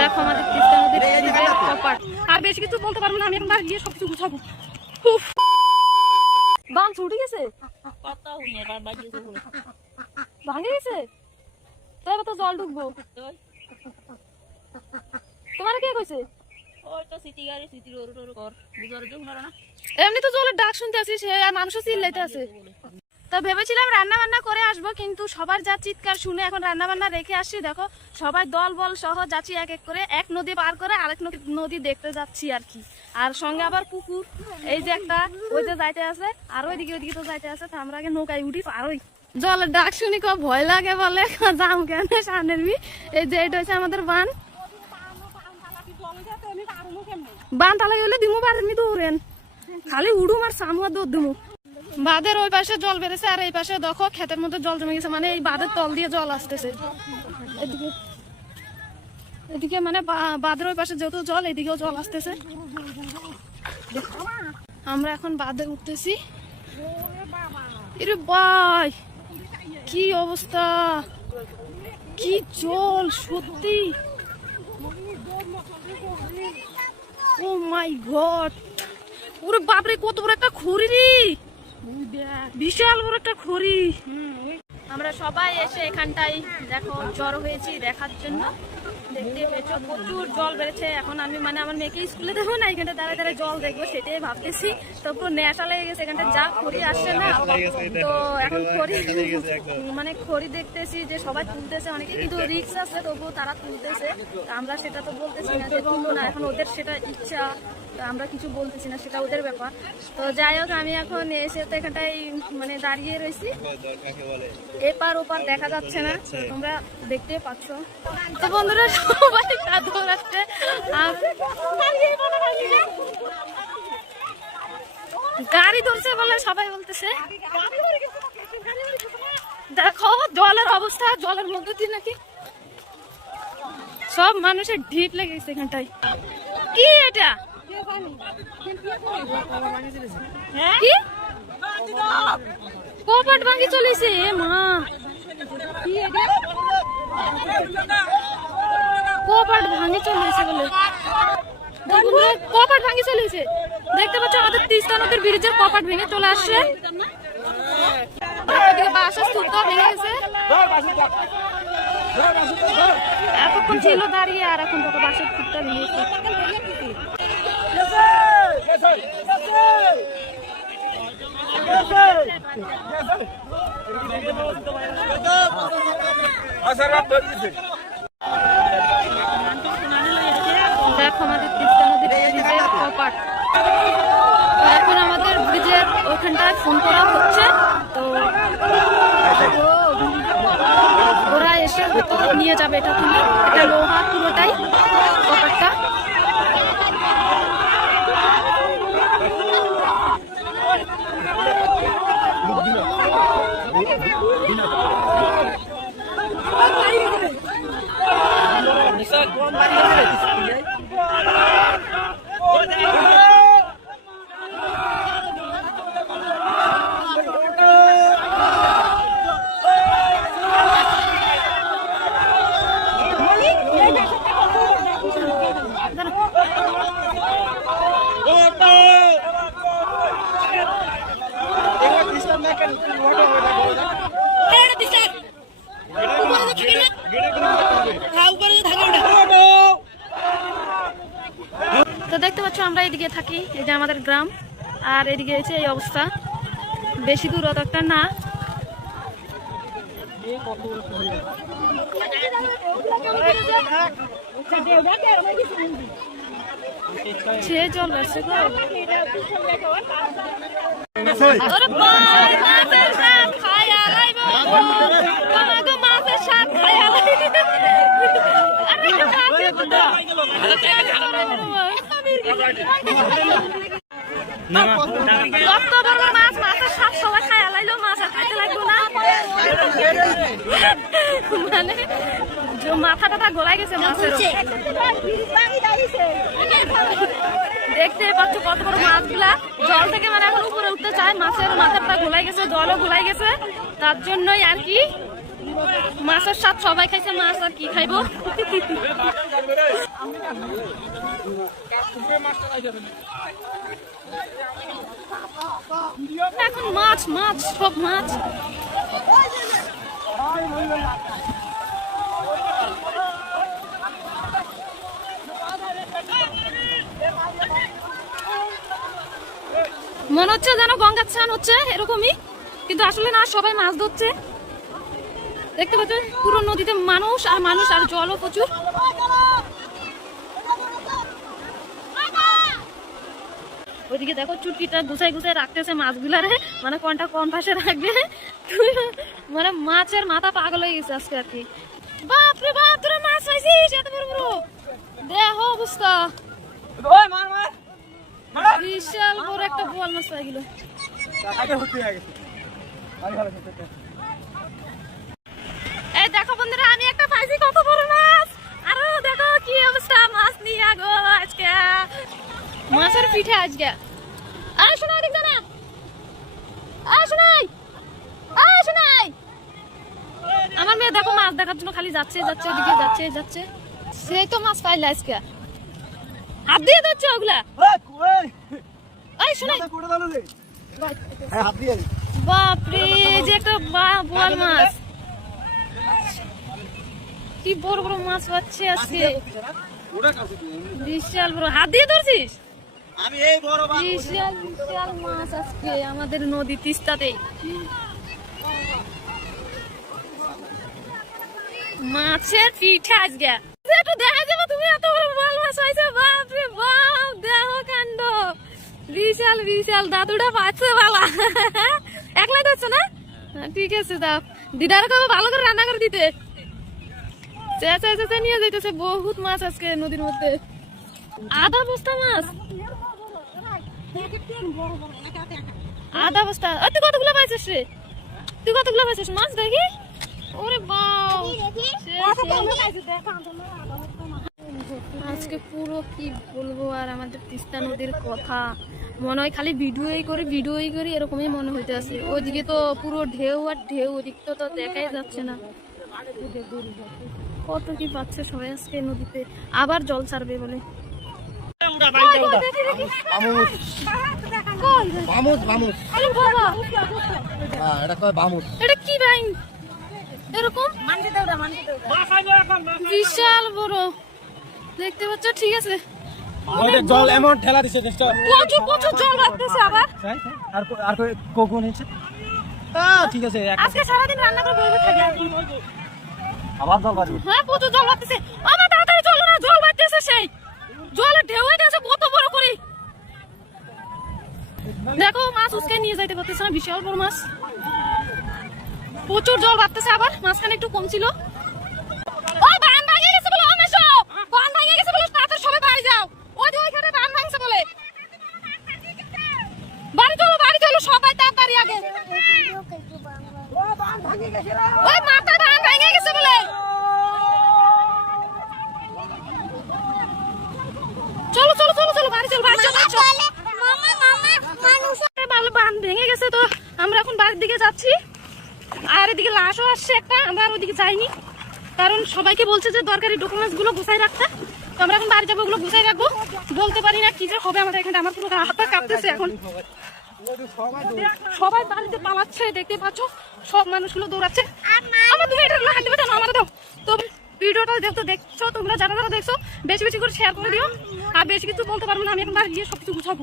দেখো আমাদের তিস্তা নদীর কপাট। আর বেশি কিছু বলতে পারবো না, আমি এখন গিয়ে সবকিছু গুছাবো। বান ছুটে গেছে, ভাঙে গেছে, তাই তো জল ঢুকবো। তোমার কে কইছে? এমনি তো জলের ডাক শুনতে আছি, সে আর মানুষ চিল্লাইতে আছে। তো ভেবেছিলাম রান্না বান্না করে আসবো, কিন্তু সবার যা চিৎকার শুনে এখন রান্না বান্না রেখে আসছি। দেখো সবাই দল বল সহ যাচ্ছি এক এক করে, এক নদী পার করে আরেক নদী দেখতে যাচ্ছি আর কি। আর সঙ্গে আবার পুকুর, এই যে একটা ওই যে যাইতে আছে, আর ওইদিকে তো যাইতে আছে। তো আমরা আগে নৌকায় উঠি, আর ওই জলের ডাক শুনি খুব ভয় লাগে বলে যাম কেন সামনের এই যে এটা হচ্ছে আমাদের বান। বান তালা গেলে দিমু পারেননি দৌড়েন, খালি উড়ুম আর সামু আর দৌড় দিমু। বাঁধের ওই পাশে জল বেড়েছে, আর এই পাশে দেখো ক্ষেতের মধ্যে জল জমে গেছে, মানে এই বাঁধের তল দিয়ে জল আসতেছে। এদিকে মানে বাঁধের ওই পাশে যেহেতু জল, এদিকেও জল আসতেছে। আমরা এখন বাঁধে উঠতেছি। ভাই কি অবস্থা, কি জল সত্যি, ও মাই গড। ওরে বাপরে কত বড় একটা খড়ি রে, বিশাল বড় একটা খড়ি। আমরা সবাই এসে এখানটাই দেখো জড়ো হয়েছি দেখার জন্য। দেখতে পেয়েছো প্রচুর জল বেড়েছে। এখন আমি মানে আমার মেয়েকে স্কুলে দেবো না, এখানটা দাঁড়ায় দাঁড়ায় জল দেখবো সেটাই ভাবতেছি। তো পুরো নেশা লেগে গেছে, এখানটা যা খড়ি আসছে না। তো এখন খড়ি মানে খড়ি দেখতেছি যে সবাই তুলতেছে, অনেকে কিন্তু রিক্স আছে তবুও তারা তুলতেছে। আমরা সেটা তো বলতেছি না যে তুলবো না, এখন ওদের সেটা ইচ্ছা, আমরা কিছু বলতেছি না, সেটা ওদের ব্যাপার। তো যাই হোক আমি এখন এসে তো এখানটাই মানে দাঁড়িয়ে রয়েছি, এপার ওপার দেখা যাচ্ছে না, তোমরা দেখতে পাচ্ছ। তো বন্ধুরা সবাই দৌড়াচ্ছে, গাড়ি ধরছে বলে সবাই বলতেছে। দেখো জলের অবস্থা, জলের মধ্যে দিয়ে নাকি সব মানুষের ঢিপ লেগে গেছে এখানটায়। কি এটা কি কপাট ভাঙি চলেছে মা, কপাট ভাঙি চলেছে বলে, কপাট ভাঙি চলেছে। দেখতে পাচ্ছ আমাদের তিস্তা নদীর ব্রিজের কপাট ভেঙে চলে আসছে। বাসা স্তূপ ভেঙে গেছে, এতক্ষণ ছিল দাঁড়িয়ে, আর এখন তোকে বাসার স্তূপটা ভেঙে গেছে। দেখো আমাদের তিস্তা নদীর ব্রিজের কপাট, এখন আমাদের ব্রিজের ওখানটায় ফোন করা হচ্ছে। তো ওরা এসে হয়তো নিয়ে যাবে এটা তুলে, এটা লোহা পুরোটাই কপাটটা। তো দেখতে পাচ্ছ আমরা এদিকে থাকি, এই যে আমাদের গ্রাম, আর এদিকে এসে এই অবস্থা। বেশি দূর অত একটা না, সে জল আসছে গো। মাছের স্বাদ খাইয়া মাছের স্বাদ সবাই খাইয়া লাইলো, মাছ আর খাইতে লাগলো না। মানে মাথাটা গোলাই গেছে মাছের। দেখতে পাচ্ছ কত বড় মাছগুলা জল থেকে মানে এখন উপরে উঠতে চায়, মাছের মাথাটা গোলাই গেছে, জলও গোলাই গেছে, তার জন্যই আর কি মাছের স্বাদ সবাই খাইছে, মাছ আর কি খাইবো। এখন মাছ মাছ সব মাছ। মনে হচ্ছে যেন গঙ্গার স্নান হচ্ছে এরকমই, কিন্তু আসলে না, সবাই মাছ ধরছে। দেখতে পাচ্ছেন পুরো নদীতে মানুষ আর মানুষ, আর জলও প্রচুর। ওইদিকে দেখো চুটকিটা গুছাই গুছাই রাখতেছে মাছগুলারে, মানে কোনটা কোন পাশে রাখবে। মানে মাছের মাথা পাগল হয়ে গেছে আজকে আর কি। বাপরে বাপ, তোরা মাছ পাইছিস এত বড় বড়? দেখো অবস্থা, বিশাল বড় একটা বোয়াল মাছ পাই গেল। এই দেখো বন্ধুরা, আমি একটা পাইছি কত বড় মাছ। আরো দেখো কি অবস্থা মাছ নিয়ে গো আজকে, মাছের পিঠে আজকে। আয় শোনাই দেখ না, আয় শোনাই, আয় শোনাই। আমার মেয়ে দেখো মাছ দেখার জন্য খালি যাচ্ছে যাচ্ছে, ওদিকে যাচ্ছে যাচ্ছে। সেই তো মাছ পাইলে আজকে, হাত দিয়ে ধরছে ওগুলা। বাপরে, যে একটা বোয়াল মাছ, কি বড় বড় মাছ পাচ্ছে আজকে, বিশাল বড়। হাত দিয়ে ধরছিস? বিশাল বিশাল মাছ আজকে আমাদের নদী তিস্তাতেই। মাছের পিঠে আজকে একটু দেখা যাবে। তুমি এত বড় বোয়াল মাছ পাইছো, বাপরে বাপ, দেখো কাণ্ড, বিশাল বিশাল। দাদুটা পাচ্ছে বাবা, একলাই ধরছো না? ঠিক আছে, দাও দিদার কবে ভালো করে রান্না করে দিতে। চেঁচা চেঁচা নিয়ে যাইতেছে বহুত মাছ আজকে নদীর মধ্যে, আধা বস্তা মাছ, আধা বস্তা। তুই কতগুলো পাইছিস রে? তুই কতগুলো পাইছিস মাছ দেখি? ওরে বাপ, আজকে পুরো কি বলবো আর আমাদের তিস্তা নদীর কথা। মনে হয় খালি ভিডিওই করি এরকমই মনে হইতে আছে। ওইদিকে তো পুরো ঢেউ আর ঢেউ, ওদিকে তো দেখাই যাচ্ছে না। কত কি পাচ্ছে সবাই আজকে নদীতে, আবার জল ছাড়বে বলে। এটা কি ভাই এরকম বিশাল বড় দেখতে পাচ্ছ? ঠিক আছে, জল এমন ঠেলা দিছে, প্রচুর প্রচুর জল বাড়তেছে আবার। আর কোকো নিচে। ঠিক আছে, আজকে সারাদিন রান্না করে বসে থাকি। আবার জল বাড়বে। হ্যাঁ, প্রচুর জল বাড়তেছে। আমার তাড়াতাড়ি চলো না, জল বাড়তেছে, সেই জলে ঢেউ হইতেছে কত বড় করে। দেখো মাছ উসকে নিয়ে যাইতে পারতেছে না, বিশাল বড় মাছ। প্রচুর জল বাড়তেছে, আবার মাঝখানে একটু কম ছিল। ওই বান ভাঙে গেছে বলে, অমেশো বান ভাঙে গেছে বলে, তাড়াতাড়ি সবাই বাড়ি যাও। ওইখানে বান ভাঙছে বলে, বাড়ি চলো সবাই তাড়াতাড়ি আগে। ওই মাথা বান ভেঙে গেছে বলে, চলো চলো চলো চলো বাড়ি চলো, বাড়ি চলো। ভালো বান ভেঙে গেছে, তো আমরা এখন বাড়ির দিকে যাচ্ছি। আর এদিকে লাশও আসছে একটা, আমরা আর ওদিকে যাইনি, কারণ সবাইকে বলছে যে দরকারি ডকুমেন্টস গুলো গুছাই রাখতে। তো আমরা এখন বাড়ি যাবো, ওগুলো গুছাই রাখবো। বলতে পারি না কি যে হবে আমাদের এখানে, আমার পুরো হাত পা কাঁপতেছে এখন। সবাই বাড়িতে পালাচ্ছে, দেখতে পাচ্ছ সব মানুষগুলো দৌড়াচ্ছে। আমার তুমি এটা হাঁটতে পারছো না, আমার দাও। তো ভিডিওটা দেখছো তোমরা, যারা যারা দেখছো বেশি বেশি করে শেয়ার করে দিও। আর বেশি কিছু বলতে পারবো না, আমি এখন বাড়ি গিয়ে সবকিছু গুছাবো।